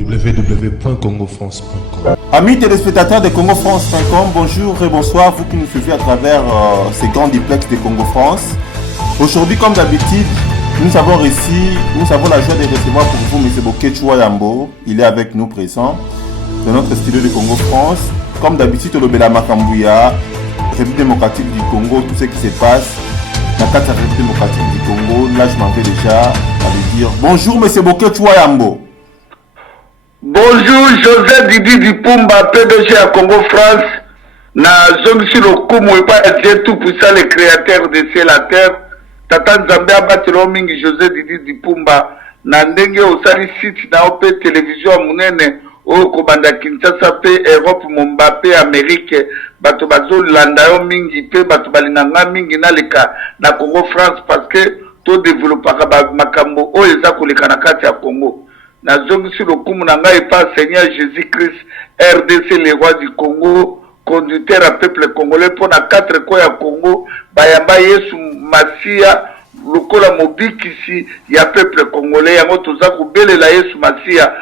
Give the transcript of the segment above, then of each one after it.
www.congofrance.com. Amis téléspectateurs de CongoFrance.com, bonjour et bonsoir, vous qui nous suivez à travers ces grands duplex de Congo France. Aujourd'hui, comme d'habitude, nous avons la joie de recevoir pour vous M. Boketchwa Yambo. Il est avec nous présent dans notre studio de Congo France. Comme d'habitude, au Lobela Makambouya, République démocratique du Congo, tout ce qui se passe dans la République démocratique du Congo. Là, je m'en vais déjà à lui dire bonjour M. Boketchwa Yambo. Bonjour, José Didi Dipumba, PDG à Congo France. Na zone sur le Kumu et pas Dieu tout puissant, le créateur de ciel la terre. Tata Nzambe abatelo mingi José Didi Dipumba. Na ndenge osali site na ope télévision munene. O kobanda Kinshasa pe Europe Mbappé Amérique. Bato bazo landa yo mingi pe bato balinganga mingi na leka na Congo France parce que to développer makambo o eza koleka na kati ya Congo. Nazongi sur le kumu nanga et pas Seigneur Jésus-Christ, RDC, les rois du Congo, conducteur à peuple congolais pour na 4 coins à Congo, bayamba Yesu Masia, lokola mobiki ici, ya peuple congolais, yango toza kubele la Yesu Masia,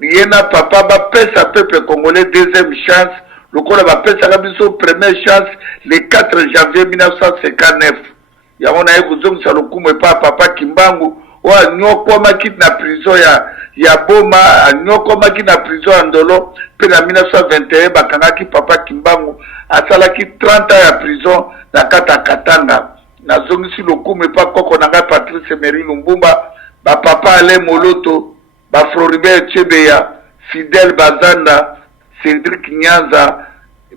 yena papa ba pesa peuple congolais deuxième chance, lokola ba pesa kabiso première chance, le 4 janvier 1959. Yango na yeko zongi sur le kumu et pas papa Kimbangu, wa nyoko makit na prison ya Boma, nyoko makit na prison ya Ndolo, pe na 1921 bakangaki papa Kimbangu, asalaki 30 ans ya prison na kata Katanga. Na zongisi lokumu pa koko nanga Patrice Emery Lumbumba, ba papa Ale Moloto, ba Floribert Chebeya, Fidel Bazanda, Cédric Nyanza,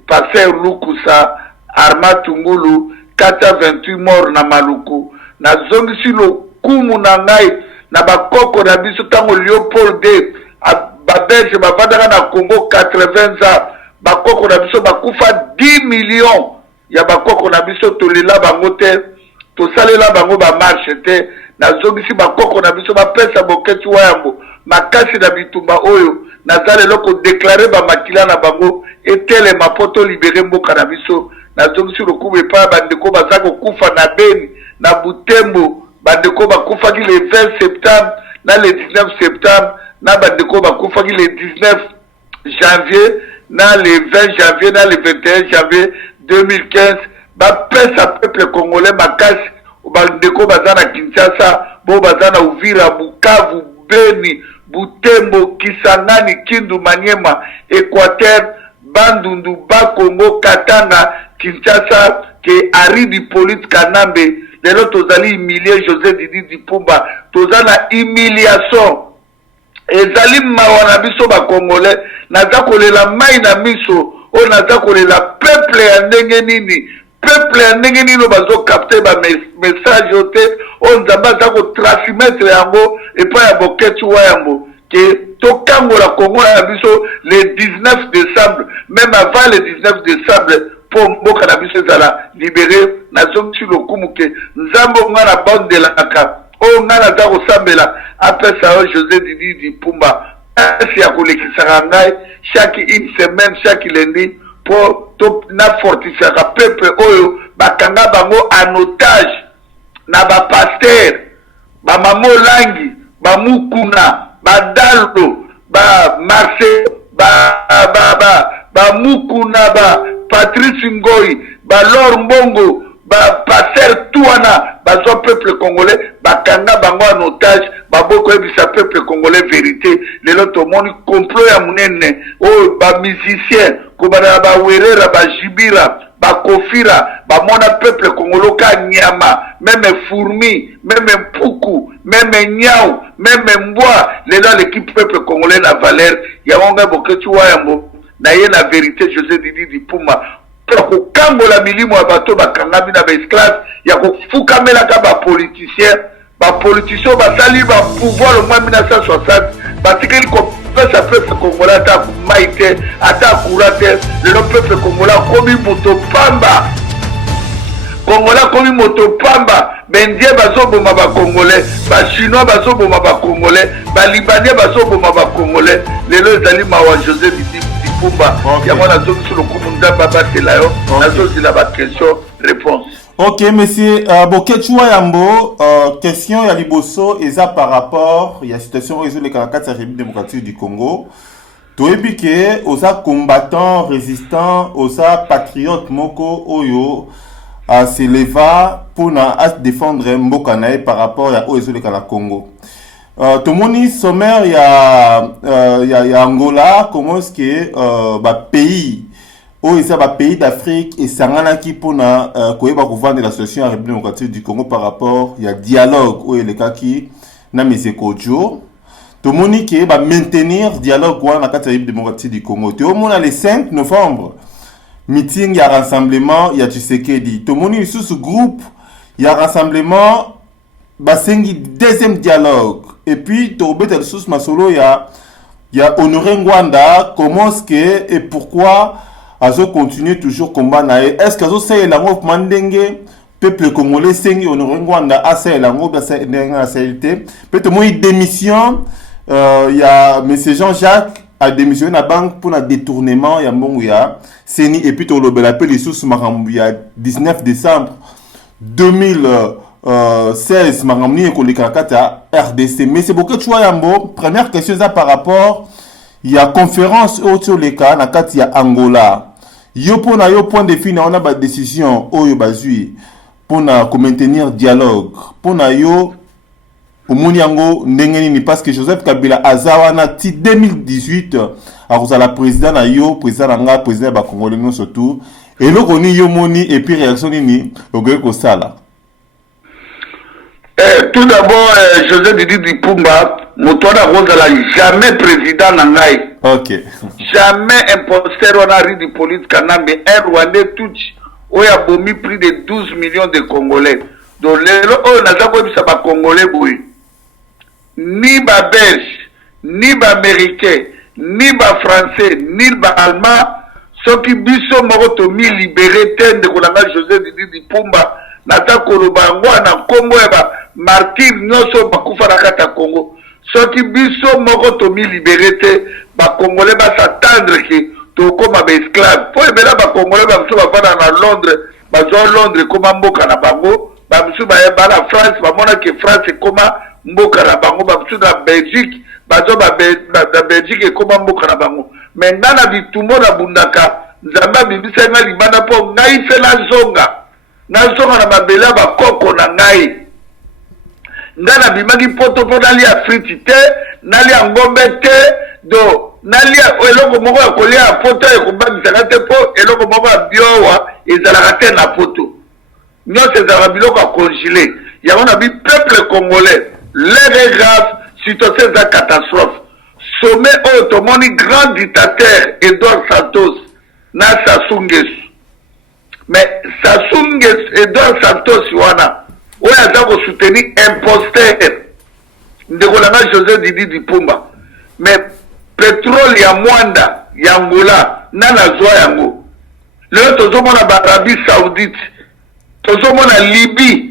Passer Lukusa, Arma Tungulu, 428 morts na Maluku. Na zongisi kumu na ngai na bakoko na biso tango Léopold D babelge bavandaka na Congo 80 ans bakoko na biso bakufa 10 millions ya bakoko na biso tolela bango te tosalela bango ba marche te na zongisi bakoko na biso bapesa Boketchwa Yambo makasi na bitumba oyo nazale loko déclarer ba makila na bango etele mapoto libéré mboka na biso na zongisi lokumu epa bandeko bazako kufa na Beni na Butembo bandeko bakufaki le 20 septembre na le 19 septembre na bandeko bakufaki le 19 janvier na le 20 janvier na le 21 janvier 2015 bapesa peuple congolais makasi bandeko baza na Kinshasa bo baza na Uvira Bukavu Beni Butembo Kisangani Kindu Maniema Équateur Bandundu Bakongo Katanga Kinshasa ke Aridi Polite Kanambe. Lelo tozali humilié José Didi Dipumba, tozana humiliation. Ezali mawana biso ba Congolais, naza kolela mai na miso, o naza kolela peuple ya ndenge nini, peuple ya ndenge nini bazo capter ba message ote, o nzamba za ko transmettre yango et pas ya Boketchwa Yambo ke tokango la Congo ya biso le 19 décembre, même avant le 19 décembre pour mboka na biso zala libéré na zongi sur le kumuke nzambo ngana bande de la naka o ngana za kosambela apesa o José Didi Dipumba asi ya kolekisaka ngai chaque une semaine chaque lundi pour to na fortifier ka peuple oyo bakanga bango en otage na ba pasteur ba mamolangi ba mukuna ba daldo ba marché ba mukuna ba Patrice Ngoyi, Lor Mbongo, Passer Touana, son peuple congolais, Bakanga Bango en otage, Boko sa peuple congolais vérité, les autres monde complot à Mounene, oh, musicien, Kobana Werera, Jibira, Kofira, Mona peuple congoloka Nyama, même Fourmi, même Poukou, même Niao, même Mboa, l'équipe peuple congolais la valeur, Yawanga Boketchwa Yambo. Na ye na vérité José Didi Dipumba pour kokambola milimo ya bato bakangami na ba esclave ya kofukamela ka ba politicien basali ba pouvoir au moins 1960 batikeli kopesa peuple congolais ata maite ata kurate le peuple congolais komi moto pamba Congolais komi moto pamba bendie bazoboma ba congolais ba chinois bazoboma ba congolais ba libanais bazoboma ba congolais lelo ezali mawa José Didi Pumba, il y a mon azo sur le commandant Baba Telayo, azo sur la question réponse. Ok, monsieur Bokechua Yambo, question ya liboso eza par rapport à la situation réseau les Kanakat de la République démocratique du Congo. Toyebi ke osa combattant, résistant, osa patriote moko oyo a s'éleva pour défendre Mbokanae par rapport à réseau les Kanakat Congo. Tomoni sommaire il y a Angola, comment est-ce que pays où il y a pays d'Afrique et Sangana qui pour na koyeba kovanda la situation à la République démocratique du Congo par rapport il y a dialogue où il y a qui na mesekojo to moni ki ba maintenir dialogue wa na kati ya République démocratique du Congo to mona le 5 novembre meeting ya rassemblement ya Tshisekedi to moni sous ce groupe il y a rassemblement basengi deuxième dialogue et puis to beta sous masolo il y a Honoré Ngwanda comment est-ce que et pourquoi azo continuer toujours combat na est-ce que azo say la ngop mandenge peuple congolais sengi Honoré Ngwanda a say la ngop sa ndenge réalité peut-être moi démission il y a monsieur Jean-Jacques a démissionné na banque pour un détournement ya mbongo ya seni et puis to lobela pe les sous makambu ya 19 décembre 2016 makamni ko likakata RDC mais c'est beaucoup de choix yambo première question ça par rapport il y a conférence autour les cas na kati ya Angola yo pona yo point de fin on a ba décision oyo bazui pona ko maintenir dialogue pona yo omoni yango ndenge nini parce que Joseph Kabila azawa na ti 2018 akozala président na yo président nga président ba Congolais non surtout et loko ni yo moni et puis réaction nini ogoye ko sala. Tout d'abord, José Didi Dipumba, Moutouana Rosala, jamais président Nangaï. Ok. Jamais imposteur, on a ri du politique Kanambe, un Rwandais tout, où il a bomi plus de 12 millions de Congolais. Donc, on a pas dit ça, Congolais, oui. Ni ba Belge, ni ba Américain, ni ba Français, ni ba Allemand, ceux qui biso morotomi libéré, de Kolanga José Didi Dipumba, Nata Kolobango, na Congo, martyr nyonso bakufa na kata Congo soki biso moko tomi libéré te ba congolais ba s'attendre que to koma ba esclave po ebela ba congolais ba biso bafana na Londres ba zo Londres koma mboka na bango ba biso ba na France ba mona que France koma mboka na bango ba biso na Belgique ba zo ba Belgique koma mboka na bango mais ngana bitumo na bundaka nzamba bibisa nga libana po ngai fe na zonga na mabela ba koko na ngai ngana bimaki poto po nalia friti te nalia ngombe te do nalia eloko moko ya kolia poto ekobakisaka te po eloko moko ya biowa ezalaka te na poto nyonso ezalaka biloko ya congelé yango na bi peuple congolais l'air est grave situation eza catastrophe sommet oyo tomoni grand dictateur Edouard Santos na Sassou Nguesso mais Sassou Nguesso Edouard Santos wana oyo aza kosoutenir imposteur ndeko nanga José Didi Dipumba mais pétrole ya Mwanda ya Angola nana zwa yango lelo tozomona ba Arabie Saoudite tozomona Libye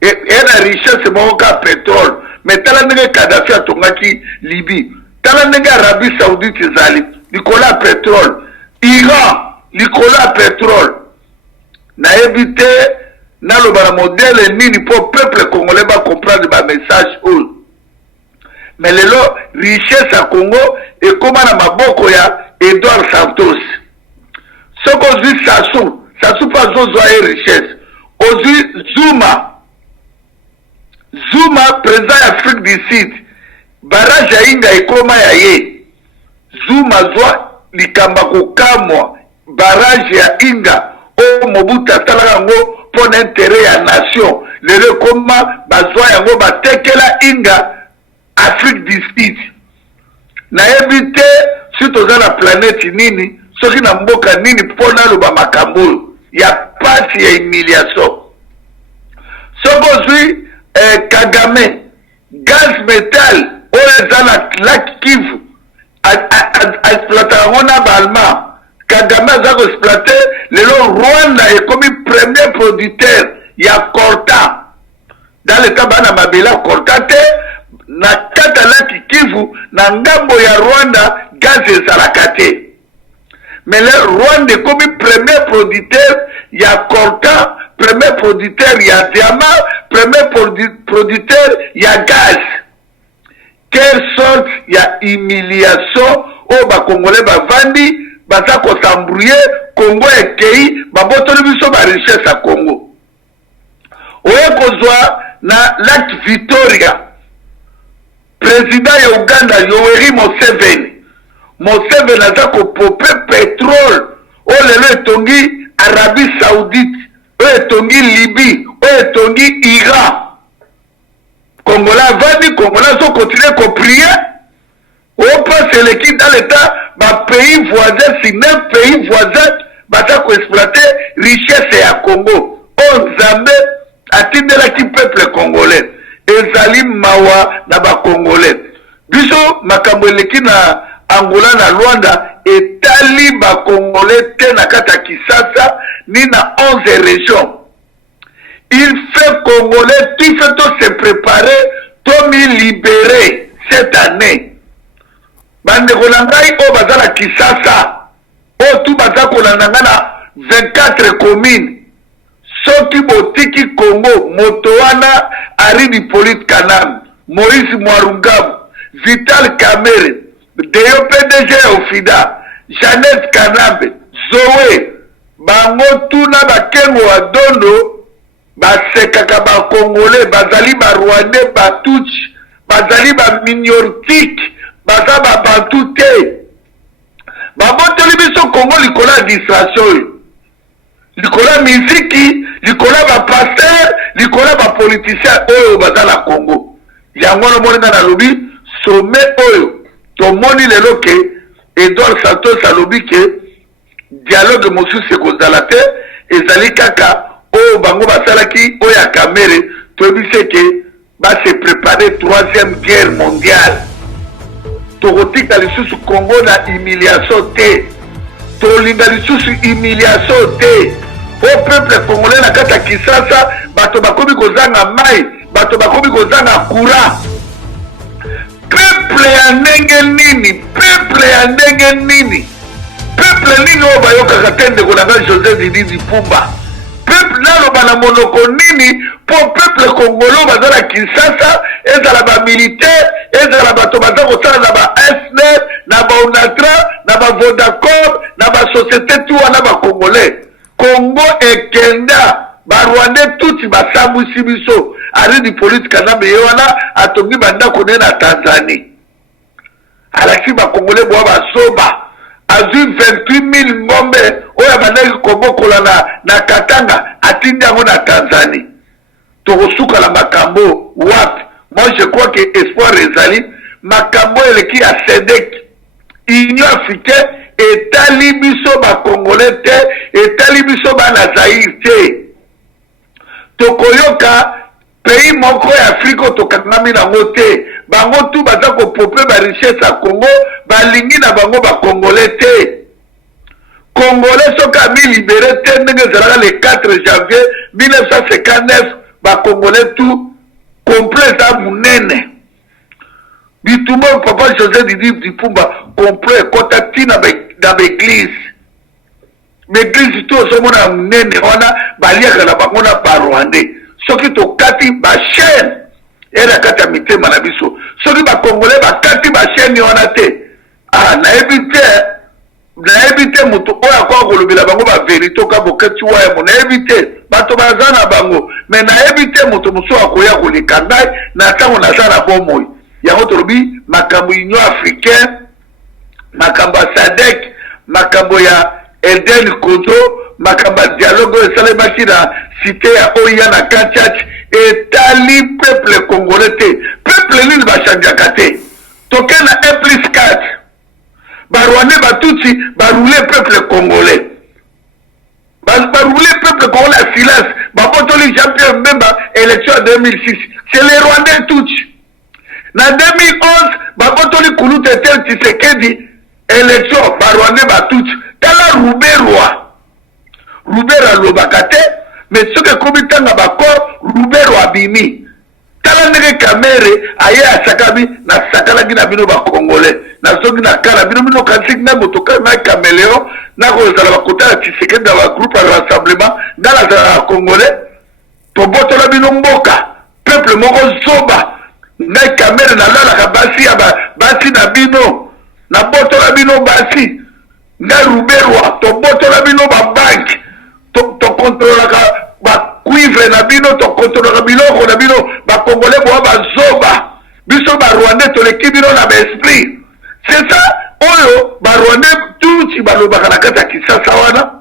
ena richesse moko ka pétrole mais tala ndenge Kadhafi atongaki Libye tala ndenge Arabie Saoudite ezali likolo ya pétrole Iran likolo ya pétrole nayebi te naloba na modèle nini pour peuple congolais ba comprendre ba message oyo mais lelo richesse ya Congo ekoma na maboko ya Edouard Santos soko ozwi Sassou pa azozwa ye richesse ozwi Zuma président ya Afrique du Sud barrage ya Inga ekoma ya ye Zuma zwa likamba kokamwa barrage ya Inga o Mobutu atalaka yango pour l'intérêt ya nation lelo koma bazwa yango batekela Inga Afrique du Sud nayebi te si toza na planète nini soki na mboka nini mpo naloba makambo ya pasi ya humiliation soko ozwi Kagame gaz metal oyo eza na Lac Kivu exploitaka yango na Balma Kagame aza koexploite lelo Rwanda ekomi premier producteur ya coltan dans l'état bana mabela coltan te na kata Lac Kivu na ngambo ya Rwanda gaz ezalaka te mais le Rwanda ekomi premier producteur ya coltan premier producteur il y a diamant, premier producteur il y a gaz. Quelle sorte il y a humiliation au ba Congolais ba vandi baza ko s'embrouiller Congo ekei ba botoli biso ba richesse à Congo. Oye kozwa na Lac Victoria président ya Uganda Yoweri Museveni aza ko pope pétrole o lelo etongi Arabie Saoudite o etongi Libye o etongi Iran. Congolais vandi, Congolais sont continués à prier. On passe l'équipe dans l'état, ma pays voisin, si 9 pays voisins, va exploiter richesse à Congo. On Zambé, à titre de l'équipe peuple congolais. Et Zalim Mawa, na ba Congolais. Biso, makambo l'équipe na Angola, na Luanda, et Tali ba Congolais, tena kata Kisasa, ni na 11 régions. Il fait Congolais, tout fait se préparer, tout libérer cette année. Bande Kolangai, au Bazala Kisasa, au tout Bazala Kolananga, 24 communes. Soki Botiki Congo, Motoana, Aridi Polit Kanam, Moïse Mwarungam, Vital Kamere, Deo PDG Ofida, Jeannette Kanambe, Zoé, Bango Tuna Bakengo Adondo, basekaka ba Congolais bazali ba Rwandais ba Tutsi bazali ba minortique baza ba Bantu te babotoli biso Congo likola distraction likola miziki likola ba pasteur likola ba politicien oyo bazala Congo yango no mona na lobi sommet oyo to moni lelo ke Edouard Santos alobi ke dialogue mosusu ekozala te ezali kaka oh bango basalaki oya kamere tobise ke ba se préparer 3e guerre mondiale tokotika lisusu Congo na humiliation te tolinga lisusu humiliation te au peuple congolais na kata Kisasa bato bakomi kozanga mai bato bakomi kozanga courant peuple ya ndenge nini peuple nini oyo bayokaka te ndeko na nga José Didi Pumba peuple naloba na monoko nini po peuple congolais baza na Kinshasa ezala ba militaire ezala bato baza kosala na ba SNEP na ba Onatra na ba Vodacom na ba société tu wana ba congolais Congo ekenda ba Rwandais tuti basambwisi biso ari di politique kanambe ye wana atongi bandako ne na Tanzanie alaki ba congolais bwa basoba azui 28 000 ngombe oya bandaki kobokola na Katanga atindi yango na Tanzanie tokosuka la makambo wapi. Moi je crois que espoir ezali makambo eleki ya SEDEC Union africaine etali biso ba Congolais te etali biso ba na Zaïre te tokoyoka pays moko ya Afrique tokangami nango te bango tu baza kopope ba richesse ya Congo balingi na bango ba Congolais te Congolais soka mi libéré te ndenge ezalaka le 4 janvier 1959 ba Congolais tout complet za munene bitumo papa José Didi Pumba complet kota tina na l'église l'église tout somona munene wana baliaka na bango na ba Rwandais soki tokati ba chaîne era kata mitema na biso soki ba Congolais bakati ba chaîne wana te nayebi te moto oyo akoka kolobela bango ba vérité oka bokati waya mo nayebi te bato baza na bango me nayebi te moto mosusu akoya koleka ngai na ntango naza na bomoi yango tolobi makambo Union africaine makambo ya SADC makambo ya Eden Kozo makambo ya dialogue oyo esalemaki na cité ya oya na Kanchach etali peuple congolais te peuple nini bachangiaka te toke na 1+4 Barwandais Batutsi baroule peuple congolais baroule peuple congolais à silence babotoli Jean-Pierre Mbemba élection en 2006 c'est les Rwandais Tutsi na 2011 babotoli Kulu Tetel Tshisekedi élection Barwandais Batutsi tala Rubero alobaka te mais soki ekomi ntanga bakor Rubero abimi tala ndenge Kamere aye asakami nasakalaki na bino bakongolais nazoki na kala bino kansiki na motoka na caméléon nakozala bakota ya Tshisekedi na bagroupe ya rassemblement nga nazala ya congolais tobotola bino mboka peuple moko zoba ngai kamere nalalaka basi ya basi na bino nabotola bino basi ngai ruberwa tobotola bino babanke tokontrolaka bacuivre na bino tokontrolaka biloko na bino bakongolais boa bazoba biso barwandais toleki bino na baesprit c'est ça oyo barwandais tuti balobaka na kati ya Kinshasa wana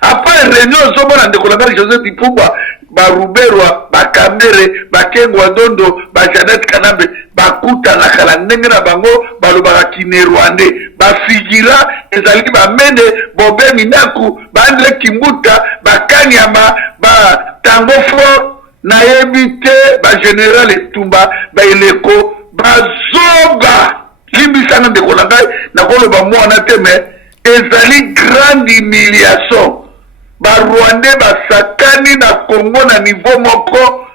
après réunion ozomona ndeko na ngai Joseph Dipumba baruberwa bakamere bakengwa ndondo bajanet kanambe bakutanaka na ndenge na bango balobaka kinyarwanda bafigira ezali bamende bobe minaku bandle kimbuta bakanyama batango fort nayebi te bagénéral etumba baeleko bazoba limbisanga ndeko na ngai nakoloba mwana te me ezali grande humiliation barwandais basakani na Congo na niveau moko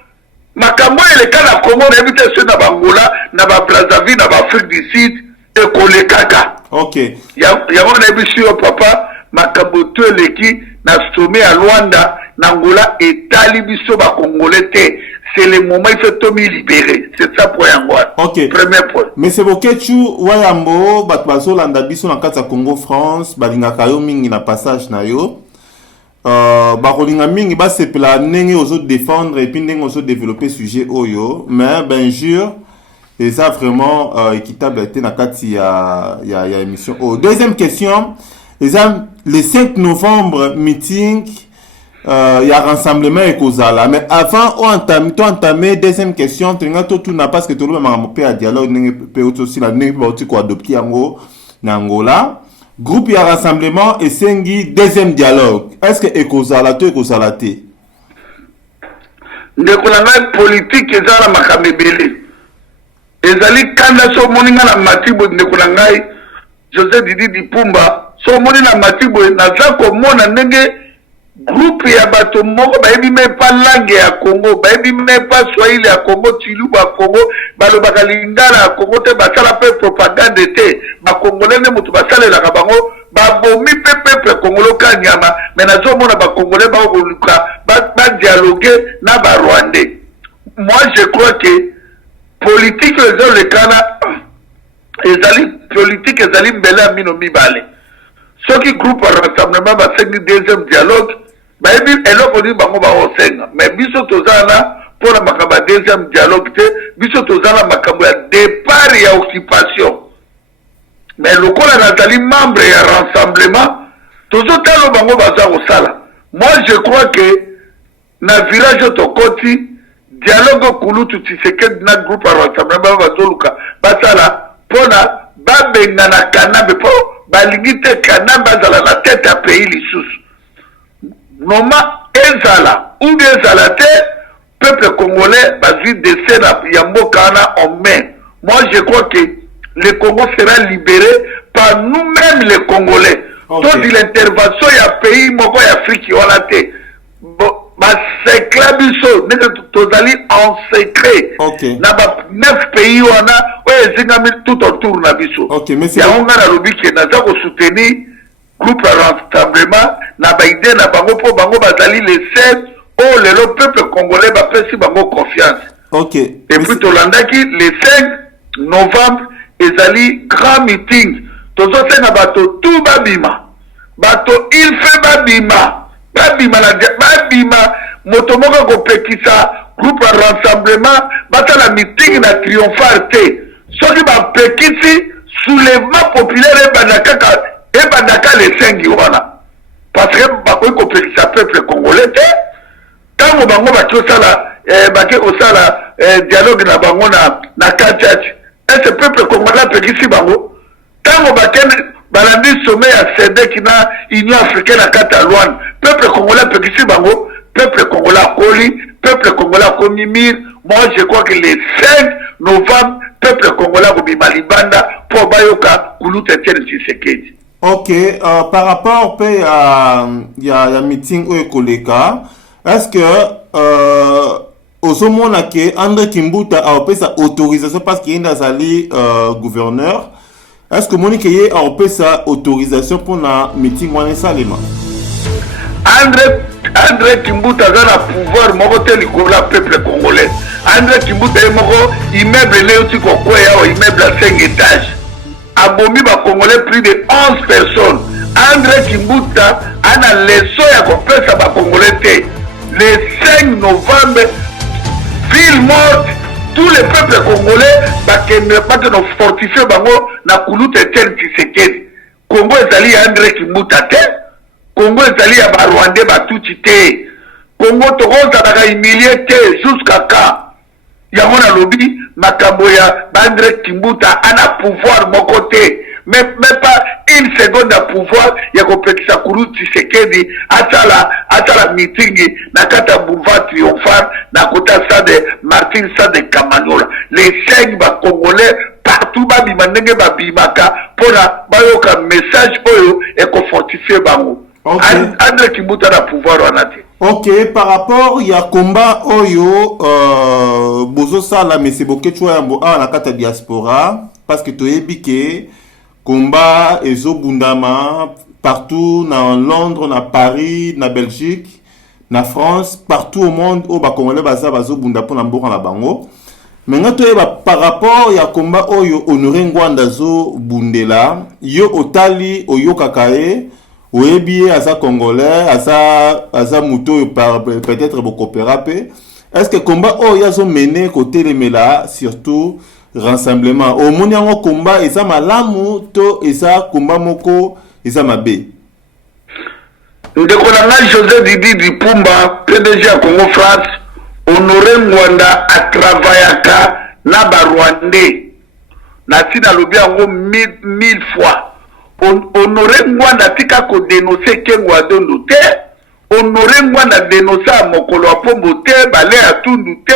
makambo eleka na Congo nayebi te so na bangola na babrazzaville na baafrique du sud ekolekaka ok yango nayebi si yo papa makambo to eleki na sommet ya Luanda na Angola etali biso bakongolais te c'est le moment il faut tout libérer c'est ça pour yango ok premier point mais c'est bokechu wayambo bato bazolanda biso na kati ya Congo France balingaka yo mingi na passage na yo bakolinga mingi basepela ndenge ozo défendre et puis ndenge ozo développer sujet oyo mais bien sûr et ça vraiment équitable été na kati ya émission oh. Deuxième question le 5 novembre meeting il y a rassemblement et kozala mais avant on entamé deuxième question tenga to tuna parce que tout le monde m'a dialogue ndenge pe aussi la ndenge ba ko adopter yango na Angola groupe ya rassemblement et sengi deuxième dialogue est-ce que ekozala te ndeko na ngai politique ezala makamebele ezali kanda so moninga na matibo ndeko na ngai Joseph Didi Dipumba so moni na matibo naza komona ndenge groupe ya bato moko bayebi me pa langue ya Congo bayebi me pa swahili ya Congo tiluba ya Congo balobaka lingala ya Congo te basala pe propagande te bakongolais ne mutu basalelaka bango babomi pe peuple congolais kanyama mais nazomona bakongolais bakoluka badialogue na barwandais. Moi je crois que politique ezolekana ezali politique ezali mbele ya mino mibale soki groupe ya rassemblement basengi deuxième dialogue bayebi eloko nini bango baosenga mais biso tozala mpona makambo ya deuxième dialogue te biso tozala makambo ya départ ya occupation mais lokola nazali membre ya rassemblement tozotala bango baza kosala. Moi je crois que na village tokoti dialogue kulutu Tshisekedi na groupe ya rassemblement bazoluka basala mpona babengana kanambe mpo balingi te kanambe azala na tête ya pays lisusu noma ezala ou bien ezala te peuple congolais bazwi dessin ya mboka wana en main. Moi je crois que le Congo sera libéré par nous-mêmes les Congolais. Okay. Toute l'intervention ya pays moko ya Afrique wana te basekla biso ndenge tozali en secret okay. Na ba 9 pays wana oyo ezingami tout autour na biso okay, yango nga nalobi ke naza kosoutenir groupe ya rassemblement na baide na bango mpo bango bazali les seuls oyo lelo peuple congolais bapesi bango confiance okay. Et puis tolandaki le 5 novembre ezali grand meeting tozosenga bato tout babima bato il fait babima moto moko kopekisa groupe ya rassemblement basala meeting na triomphal te soki bapekisi soulèvement populaire ebandaka le 5 wana parce que bakoki kopekisa peuple congolais te ntango bango bake kosala dialogue na bango na katiati ese peuple congolais apekisi bango ntango bakende balandi sommet ya SEDEC na Union africaine na kati ya Luanda peuple congolais apekisi bango peuple congolais akoli peuple congolais akomi mire. Moi je crois que le 5 novembre peuple congolais akobima libanda mpo bayoka kuluta Etienne Tshisekedi. Ok, par rapport pe ya meeting oyo koleka, est-ce que ozomona ke André Kimbuta aopesa autorisation parce qu'il est azali gouverneur est-ce que Monique y a opé sa autorisation pour la meeting wana salema? André Kimbuta a le pouvoir moko te likolo ya peuple congolais. André Kimbuta ye moko immeuble leuti kokwea o immeuble à 5 étages. Abomi ba congolais plus de 11 personnes. André Kimbuta a na leso ya kopesa ba congolais te. Le 5 novembre, ville morte, tous les peuples congolais bakeno fortifier bango na kuluta Etienne Tshisekedi. Congo ezali ya André Kimbuta te. Congo ezali ya ba Rwandais batuti te. Congo tokozalaka humilié te jusqu'à quand? Yango na lobi makambo ya André Kimbuta ana pouvoir moko te. Même pas une seconde de pouvoir ya kopekisa kulu Tshisekedi atala meeting na kata boulevard triomphal na kota stade Martin Stade Kamanyola. Les 5 ba congolais partout ba bimandenge ba bimaka pona bayoka message oyo e ko fortifier bango. Okay. André Kimbuta na pouvoir wana te. Ok, par rapport ya combat oyo bozo sala mais c'est boké chwa yambo na kata diaspora parce que toyebi ke combat ezo bundama partout na Londres, na Paris, na Belgique, na France, partout au monde au ba congolais bazo bunda pona mboka na bango. Maintenant toyeba par rapport ya combat oyo Honoré Ngwanda zo bundela yo otali oyo kakae oyebi asa congolais asa muto peut-être bokopera pe. Est-ce que combat oyo yazo mené côté lemela surtout rassemblement au moni yango combat eza malamu to eza combat moko eza mabe? Ndeko na nga José Didi Dipumba PDG ya Congo France. Honoré Ngwanda a travaillaka na ba Rwandais na tina lobi yango 1000 fois. Honoré Ngwanda tika ko dénoncer Kengo Adondo te. Honoré Ngwanda dénoncer mokolo wa pombo te, bale ya tundu te.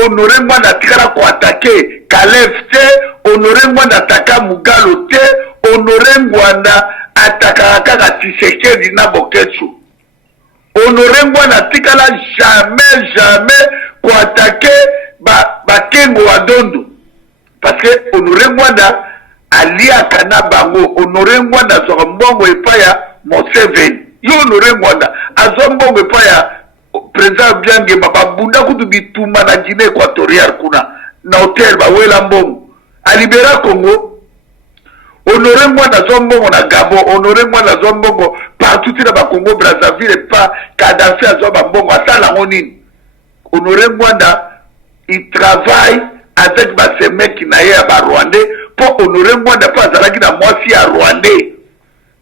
Honoré Ngwanda tikala ko attaquer Kalev te. Honoré Ngwanda ataka Mugalo te. Honoré Ngwanda ataka kaka Tshisekedi na Boketsu. Honoré Ngwanda tikala jamais ko attaquer ba Kengo Adondo parce que Honoré Ngwanda aliaka na bango. Honoré Ngwanda zo mbongo epaya Museveni. Yo Honoré Ngwanda azo mbongo epaya président Biange babunda kutu bitumba na Guinée équatoriale kuna na hotel bawela mbongo alibera Congo. Honoré Ngwanda zo mbongo na Gabon. Honoré Ngwanda zo mbongo partout na ba Congo Brazzaville pa Kadhafi azo ba mbongo asala ngonini. Honoré Ngwanda il travaille avec ces mecs na ye ba Rwandais pour Honoré Ngwanda pa azalaki na mwasi ya Rwandais.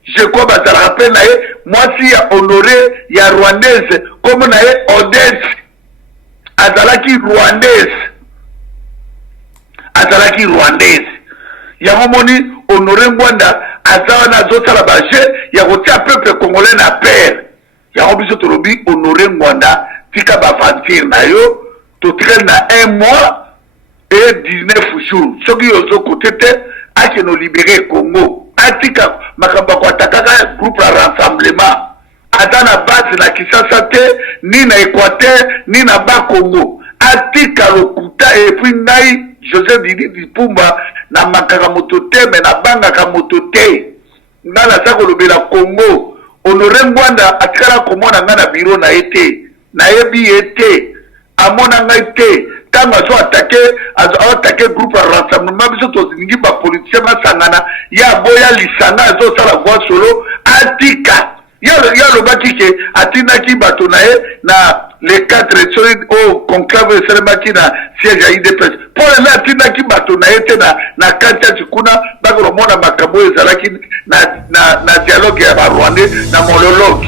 Je crois que ça rappelle moi si ya Honoré ya Rwandaise comme na ye Odette azalaki Rwandaise. Ya momoni Honoré Ngwanda azawa na zosala baje ya kotia peuple congolais na père. Ya obiso tolobi Honoré Ngwanda tika ba aventure na yo to traîne na 1 mois et 19 jours. Soki yozo côté te ake no libérer Congo. Atika makamba kwa takaka groupe la rassemblement. Atana base na Kisasa te, ni na Équateur, ni na Bas Congo. Atika lokuta et puis nai José Didi Dipumba na makaka motote mais na banga ka motote. Ngala sako lobela Congo. Honoré Ngwanda atikala komona ngana bureau na été. Na yebi été. Amona ngai te. Tanga zo attaquer groupe de rassemblement biso tozingi ba politicien masangana ya boya lisanga zo sala voix solo atika ya lo batike atina ki bato na ye na les 4 solide au conclave selemaki na siège ya IDPS pour la atina ki bato na ye te na kati kuna bakolo mona makambo ezalaki na dialogue ya ba Rwandais na monologue.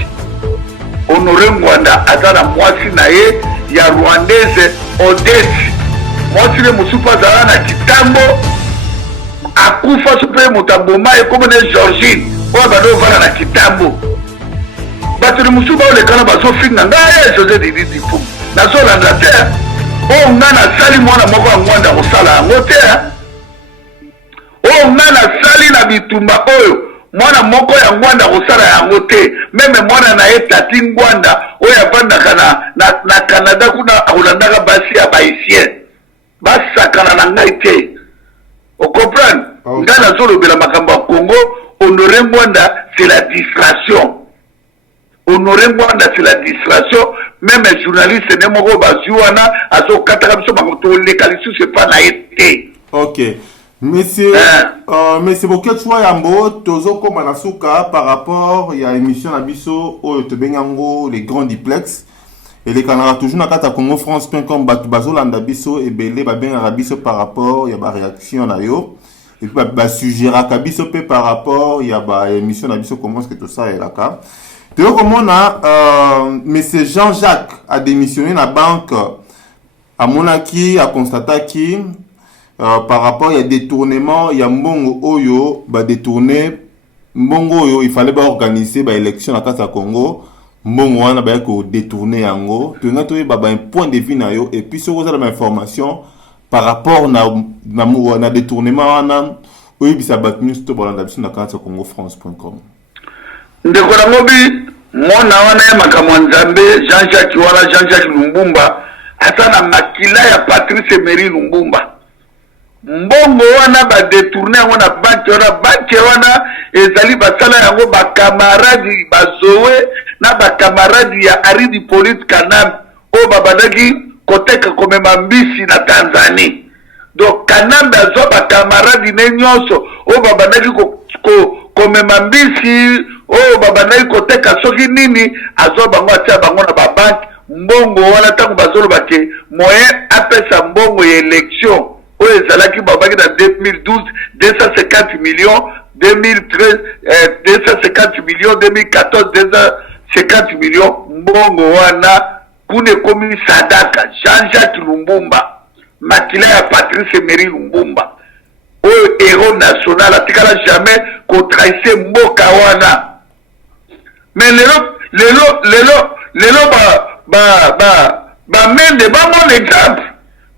Honoré Ngwanda azana mwasi na ye ya Rwandaise Odette. Mwasi le musupa zala na kitambo akufa supe mutaboma e comme ne Georgine o bado vana na kitambo. Batuli musupa ole kana baso finga ngaye José Didi Dipumba. Na so landa te. O ngana sali mwana moko Ngwanda kosala ngote. O ngana sali na bitumba oyo mwana moko ya Ngwanda kosala yango te. Meme mwana na ye Tati Ngwanda oyo avandaka na Canada kuna akolandaka basi ya baisien basakana na ngai te. O comprendre? nga nazolobela makambo ya Congo. Honoré Mwanda c'est la distraction. Honoré Mwanda c'est la distraction. Même un journaliste ne moko bazwi wana azokataka biso bango leka lisusu epa na ye. Ok. Monsieur Boketwa Yambo, tozo koma na suka par rapport ya émission na biso oyo tobengango les grands duplex. Et les canards toujours na kata congofrance.com batu bazolanda biso ebele babengaka biso par rapport ya ba réaction na yo. Et puis ba suggéraka biso pe par rapport ya ba émission na biso comment est-ce que tout ça est là ka. Teo komona monsieur Jean-Jacques a démissionné na banque à Monaki a constaté qui par rapport à détournement, il y a mbongo oyo ba détourner mbongo oyo il fallait ba organiser ba élection à Kata Congo mbongo wana ba ko détourner yango to ngato ba un point de vue na yo et puis sur ça la information par rapport na détournement wana oyo bisa bat news to bolanda biso na Kata Congo France.com ndeko na ngobi mona wana ya makambo nzambe Jean-Jacques Lumbumba atana makila ya Patrice Emery Lumbumba mbongo wana ba détourner wana banque wana ezali basala yango ba camarade bazowe na ba camarade ya Aridi Police Kanam o babadaki koteka komema mbisi na Tanzanie. Donc Kanam bazo ba camarade ne nyonso o babadaki komema mbisi o babadaki koteka soki nini azo bango atia bango na ba banque mbongo wana tango bazolo bake moyen apesa mbongo ya élection. Oui, Zalaki Babaki dans 2012, 250 millions, 2013, 250 millions, 2014, 250 millions, Mbongo wana, Kune Komi Sadaka, Jean-Jacques Lumbumba, Makila ya Patrice Emery Lumbumba, au héros national, atikala jamais qu'on trahisse Mboka wana. Mais mende, mon exemple.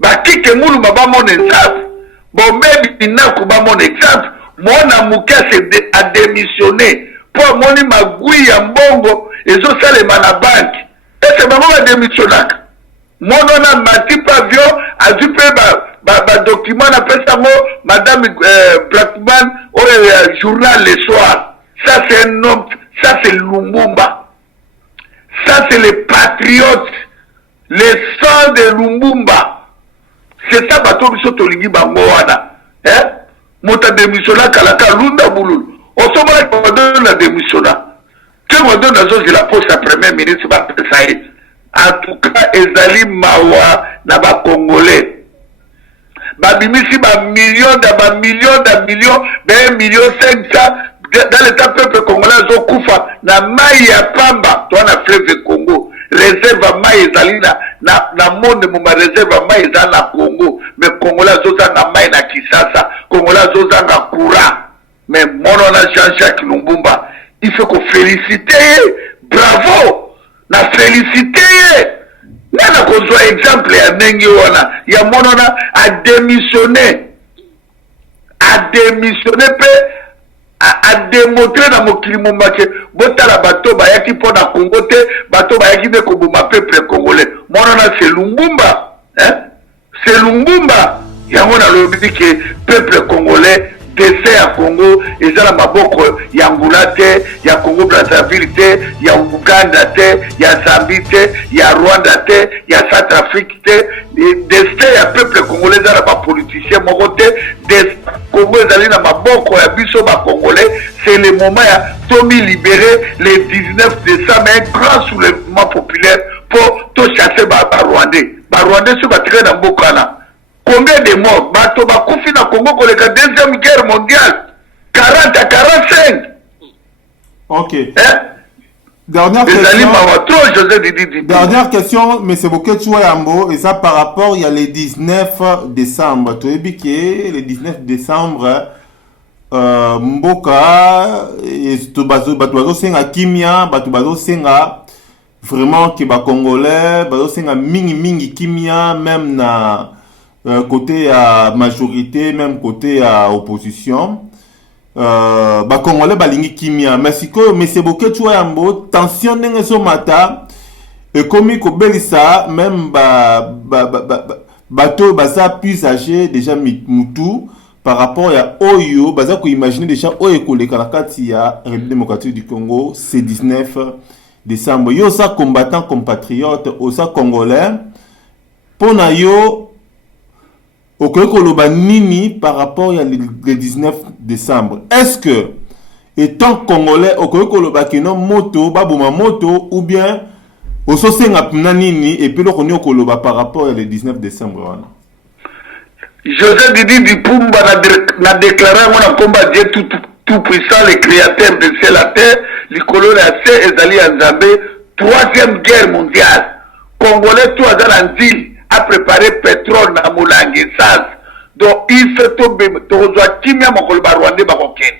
Bakike mulu baba mon exemple. Bon maybe inaku ba mon exemple. Mwana muke a démissionné pour moni magui ya mbongo ezo salema na banque. Ese bango ba démissionnaka. Mono na mati pavio azupe ba document na pesa mo madame Blackman au journal le soir. Ça c'est un homme, ça c'est Lumbumba. Ça c'est les patriotes. Les sang de Lumbumba. C'est ça bateau biso tolingi bango wana mota démissionna kalaka lunda bulul osomala ko na démissionna que mo donne zo la poste à premier ministre ba presaï en tout cas ezali mawa na ba congolais ba bimisi ba millions ba 1,5 million dans l'état peuple congolais zo kufa na mai ya pamba to na fleuve Congo. Réserve mai ezali na monde moma réserve mai ezali na Congo mais Congolais azozanga mai na Kisasa Congolais azozanga courant mais mono na Jean-Jacques Lumbumba il faut qu'on félicite bravo na félicite nana kozwa exemple ya ndenge wana ya mono na a démissionné pe a démontré dans mon climat que botala bato bayaki pour na Congo te bato bayaki ne ko boma peuple congolais monana c'est Lumbumba c'est Lumbumba yango na lobi que peuple congolais dessin à Congo ezala maboko ya Ngula te ya Congo Brazzaville te ya Uganda te ya Zambie te ya Rwanda te ya Centrafrique te destin ya peuple congolais ezala ba politicien moko te Congo ezali na maboko ya biso ba congolais. C'est le moment ya Tomi libéré le 19 décembre un grand soulèvement populaire pour tout chasser ba Rwandais sur ba tiré na mbokana. Combien de morts bato ba kufi na Congo pour la deuxième guerre mondiale 40 à 45. OK. Dernière question, M. Boketwa Yambo, et ça par rapport, il y a le 19 décembre. Tu as dit que le 19 décembre, Mboka, Batubazo Senga Kimia, Batubazo Senga, vraiment que les Congolais, Bazo Senga Mingi Kimia, même na côté à majorité, même côté à opposition. Congolais balingi kimia mais siko monsieur Boketwa Yambo tension ndenge so mata et comme ko belisa même bato baza plus âgé déjà mutu par rapport à Oyo, baza ko imaginer déjà Oyo koleka la kati ya République démocratique du Congo, c'est 19 décembre. Yo sa combattant compatriote, au sa congolais, pona yo okoloba nini par rapport à le 19 décembre. Est-ce que étant congolais okoloba kino moto, baboma moto ou bien ososenga pina nini et puis lokoni okoloba par rapport à le 19 décembre wana? José Didi Dipumba n'a déclaré un combat Dieu tout puissant, le créateur de ciel la terre, le colon assez ezali Nzambe, troisième guerre mondiale. Congolais tout à l'Antil a préparé pétrole na Moulangi Sas. Donc il fait tomber Torozwa Kimia mokolo ba Rwanda bakokeni.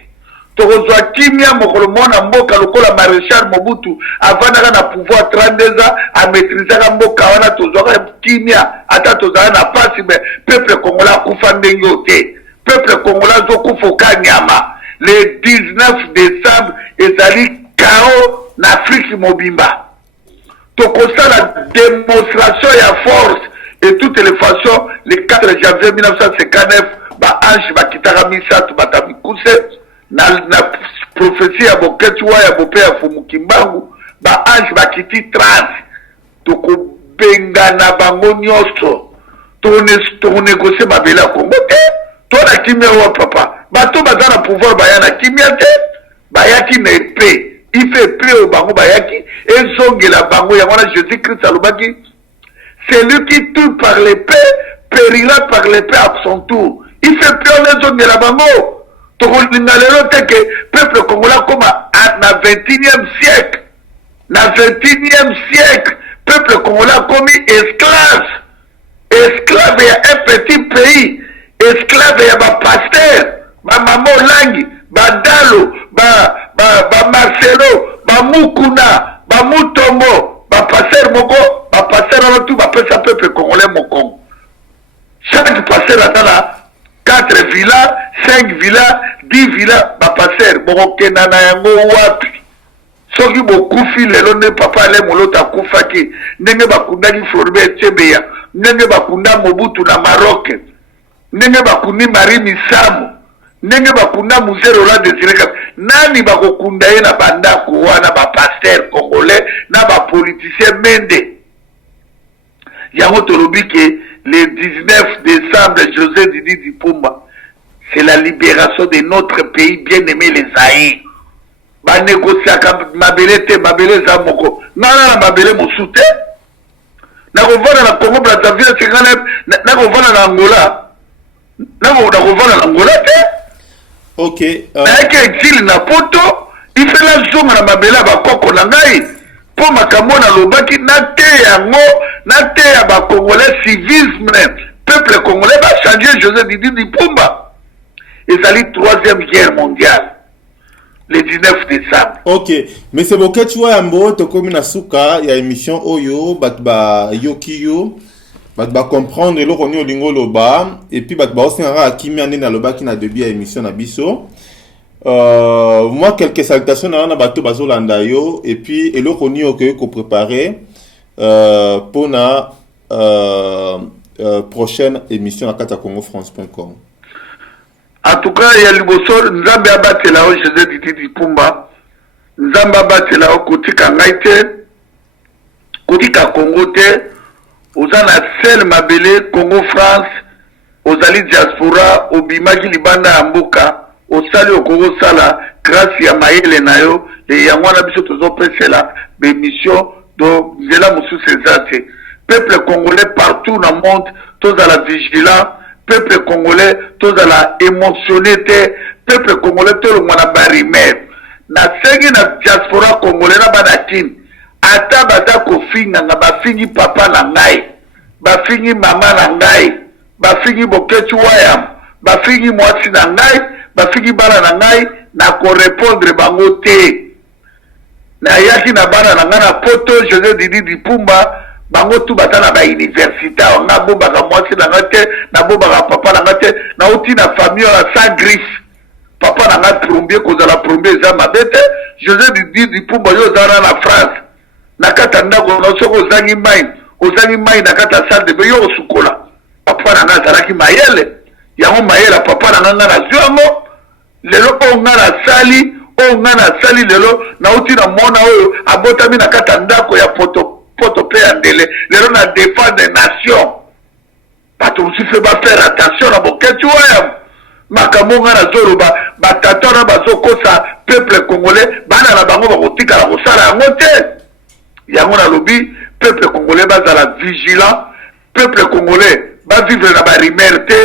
Torozwa Kimia mokolo mona mboka lokola maréchal Mobutu avana na pouvoir 32 ans a maîtriser la mboka wana tozwa Kimia ata tozala na pasi mais peuple congolais kufa ndengote. Peuple congolais zokufoka nyama. Le 19 décembre ezali chaos na Afrique mobimba. Tokosa la démonstration ya force et toutes les façons le 4 janvier 1959 ba ange bakitaka misatu batamikuse na prophétie ya boketwa ya bope ya Fumukimbangu ba ange bakiti 30 tokobenga na bango nyonso tonegocie mabele ya Kongo te tona kimia wa papa bato bazana pouvoir bayana kimia te bayaki na épée il fait plus au bango bayaki et zongela bango ya wana Jésus-Christ alobaki celui qui tue par l'épée périra par l'épée à son tour. Il fait plus les zongela bango tokolinga lelo te que peuple congolais comme na 21e siècle na 21e siècle peuple congolais comme esclave ya un petit pays esclave ya ba pasteur ba mamo langi ba dalo ba Marcelo ba Mukuna ba Mutombo ba pasteur moko ba pasteur na tout ba pesa peuple congolais moko chaque pasteur atala 4 villas 5 villas 10 villas ba pasteur moko kena na yango wapi soki bokufi lelo ne papa ale molota kufaki ndenge bakundaki Floribert Chebeya ndenge bakunda Mobutu na Maroc ndenge bakundi Marie Misamu ndenge bakunda Musée Roland Désiré Kabila nani bakokunda ye na bandako wana ba pasteur congolais na ba politicien mende yango tolobi ke le 19 décembre José Didi Dipumba c'est la libération de notre pays bien aimé les Zaïre ba négociaka mabele te mabele za moko nana na mabele mosute na kovana na Congo Brazzaville singana na kovana na Angola na kovana na Angola te. Ok. Na ke exil na poto il fait la zone na mabele ba koko na ngai po makambo na lobaki na te yango na te ya ba congolais civisme peuple congolais va changer José Didi Dipumba ezali troisième guerre mondiale le 19 décembre. Ok, mais c'est bon que tu vois ambo to komi na suka ya émission oyo bat ba yokiyo bat ba comprendre lo koni olingo loba et puis bat ba osinga akimi ande na loba ki na début ya émission na biso. Moi quelques salutations na bato bazolanda yo et puis elo koni okoyo ko préparer pour na prochaine émission na kata congofrance.com. En tout cas, il y a l'Ibosor, Nzambe abatela o José Didi Dipumba, Nzambe abatela o kotika ngaite, kotika Congo te, ozana sel mabele Congo France, ozali diaspora, obimaki libanda ya mboka, osali okoko sala, grâce ya mayele na yo, et yangwana biso tozo pesela, bémission, donc zela mosu sezate. Peuple congolais partout dans le monde, tous à la vigilance, peuple congolais, tous à la émotionné, peuple congolais, tout le monde a barimé. Na sengi na diaspora congolais na banakin, ata bata kofinga nga bafingi papa na ngai, bafingi mama na ngai, bafingi boketu wayam, bafingi mwasi na ngai, bafingi bana na ngai, na ko répondre bango te. Na yaki na bana na ngai na poto José Didi Dipumba, bango tu batana ba université on a bomba ka mwasi na ngate na bomba ka papa na ngate na uti na famille na sans griffe papa na ngate plombier kozala plombier za mabete José Didi Dipumba yo zara na France na kata ndako na soko ozangi mai na kata salle de bain yo sukola papa na ngate zalaki mayele yango mayela papa na nga na zuango lelo o nga na sali lelo na uti na mona oyo abotami na kata ndako ya poto pe ya ndele lelo na défense des nations bato mosusu bafaire attention na boketu oyo makambo nga na zoloba batata na bazokosa peuple congolais bana na bango bakotikala kosala yango te yango nalobi peuple congolais bazala vigilant peuple congolais bavivre na barimer te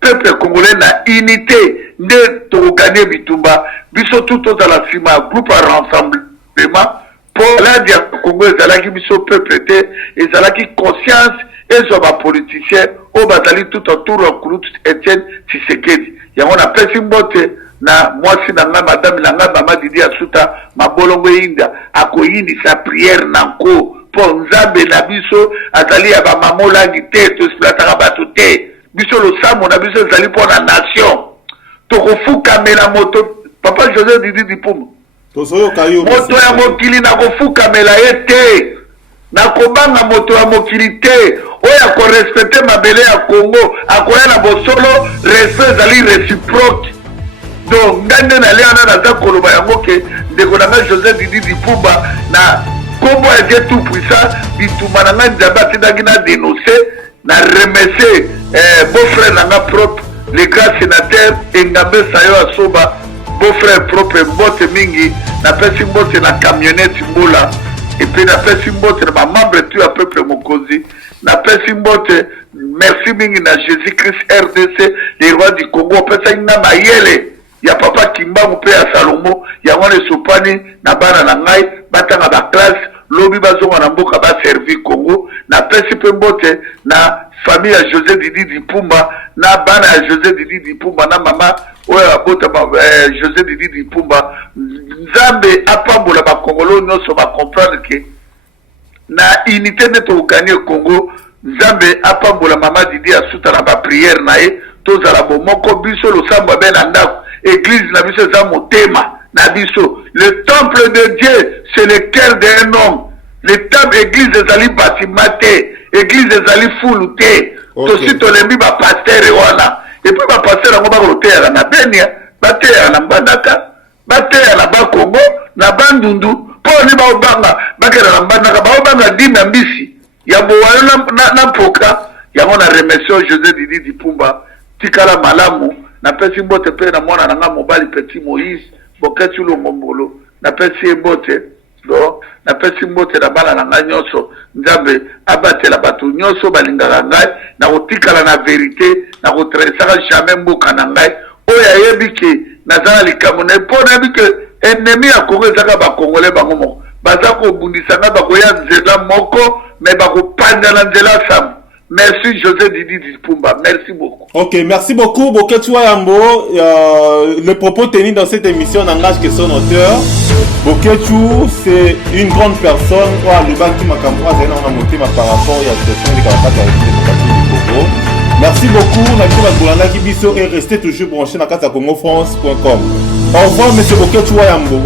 peuple congolais na unité nde tokoganye bitumba biso tu tozala nsima ya groupe ya rassemblement mpo ladi ya congo ezalaki biso peuple te ezalaki conscience ezwa bapoliticien oyo bazali tout autour ya kulutu Etienne Tshisekedi yango napesi mbote na mwasi na ngai madame na ngai mama Didi Asuta mabolongo yinda akoyindisa priere na nko mpo nzambe na biso azali ya bamamolangi te toexploitaka bato te biso losambo na biso ezali mpo na nation tokofukamela moto papa José Didi Dipumba moto ya mokili nakofukamela ye te nakobanga moto ya mokili te oyo akorespecte mabele ya Congo akoya na bosolo respect ezali réciproque donc ngai nde naleana naza koloba yango ke ndeko na ngai José Didi Dipumba na kombo ya Dieu tout puissant bitumba na ngai nzambe atindaki na dénonce na remercier beau-frère na nga propre le grand sénateur Engambe Sayo Asoba beau-frère propre mbote mingi napesi mbote na camionnette Mbola epuis napesi mbote na bamembre tu ya peuple mokonzi napesi mbote merci mingi na Jésus Christ RDC les rois du Congo opesaki na mayele ya papa Kimbangu mpe ya Salomo yango wana esopani na bana na ngai batanga baklasse lobi bazonga na mboka baservi Congo napesi mpe mbote na famille ya José Didi Dipumba na bana ya José Didi Dipumba na mama oyo abota José Didi Dipumba nzambe apambola bakongolo nyonso bacomprendre ke na unité nde tokoganye Congo nzambe apambola mama Didi Asuta na bapriere na ye tozala bomoko biso losambo abe na ndako église na biso eza motema na biso le temple de Dieu c'est le cœur d'un homme le temple église ezali bâtiment te église ezali fulu te tosi tolembi bapaster wana epuis bapaster yango bakoteyaka na Benia bateyaka na Mbandaka bateyaka na Bakongo na Bandundu mpo ni baobanga bakela na Mbandaka baobanga dimi ya mbisi ya bowayo na mpoka yango na remercie José Didi Dipumba tikala malamu napesi mbote mpe na mwana na nga mobali Petit Moïse Boketi Longombolo napesi mbote napesi mbote na bana na ngai nyonso nzambe abatela bato nyonso balingaka ngai na kotikala na verité na kotresaka jamais mboka na ngai oyo ayebi ke nazala likambo na mpo nayebi ke ennemi ya Kongo ezaka bakongole bango moko baza kobundisa ngai bakoya nzela moko me bakopanda na nzela samo. Merci José Didi Dipumba, merci beaucoup. Ok, merci beaucoup Boketi Wayambo. Le propos tenu dans cette émission n'engage que son auteur. Boketi, c'est une grande personne. Le Baki Makamboua, c'est un motif par rapport à la situation des camarades du Congo. Merci beaucoup. Nakia Golanda Kibiso est resté toujours branché dans CongoFrance.com. Au revoir Monsieur Boketi Wayambo.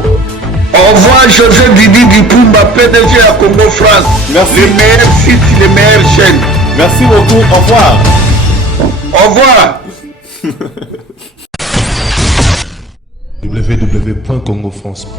Au revoir José Didi Dipumba, PDG à Congo France. Merci. Les meilleurs sites, les meilleures chaînes. Merci beaucoup, au revoir. Au revoir. www.congofrance.com